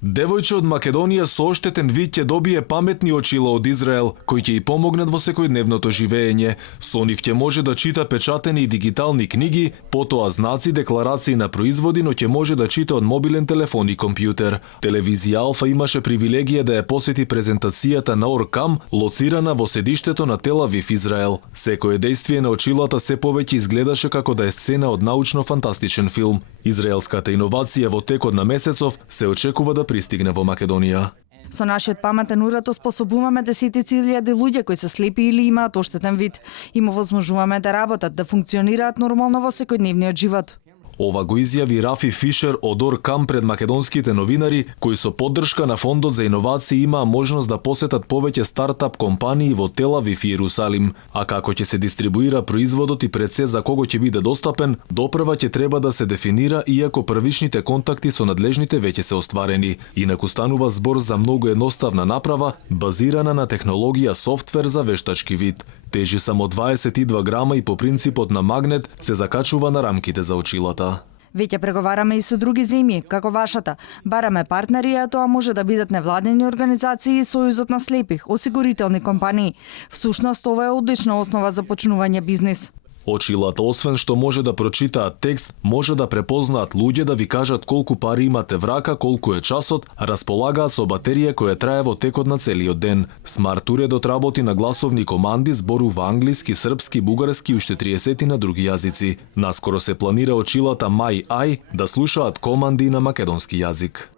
Девојче од Македонија со оштетен вид ќе добие паметни очила од Израел, кои ќе и помогнат во секојдневното живење. Со нив ќе може да чита печатени и дигитални книги, потоа знаци, декларации на производи, но ќе може да чита од мобилен телефон и компјутер. Телевизија Алфа имаше привилегија да ја посети презентацијата на Оркам, лоцирана во седиштето на Тел Авив, Израел. Секое дејствие на очилата се повеќе изгледаше како да е сцена од научно-фантастичен филм. Израелската иновација во текот на месецов се очекува да пристигне во Македонија. Со нашиот паметен уред оспособуваме десетици илјади луѓе кои се слепи или имаат оштетен вид. Им овозможуваме да работат, да функционираат нормално во секојдневниот живот. Ова го изјави Рафи Фишер од Оркам пред македонските новинари, кои со поддршка на Фондот за иновации имаа можност да посетат повеќе стартап компании во Тел Авив и Иерусалим. А како ќе се дистрибуира производот и пред се за кого ќе биде достапен, допрва ќе треба да се дефинира, иако првичните контакти со надлежните веќе се остварени. Инаку станува збор за многу едноставна направа, базирана на технологија софтвер за вештачки вид. Тежи само 22 грама и по принципот на магнет се закачува на рамките за очилата. Веќе преговараме и со други земји, како вашата. Бараме партнери, а тоа може да бидат невладени организации и Сојузот на слепих, осигурителни компании. Всушност, ова е одлична основа за почнување бизнис. Очилата, освен што може да прочитаат текст, може да препознаат луѓе, да ви кажат колку пари имате врака, колку е часот, располагаат со батерија која трае во текот на целиот ден. Смарт уредот работи на гласовни команди, зборува англиски, српски, бугарски и уште 30 на други јазици. Наскоро се планира очилата Мај Ај да слушаат команди на македонски јазик.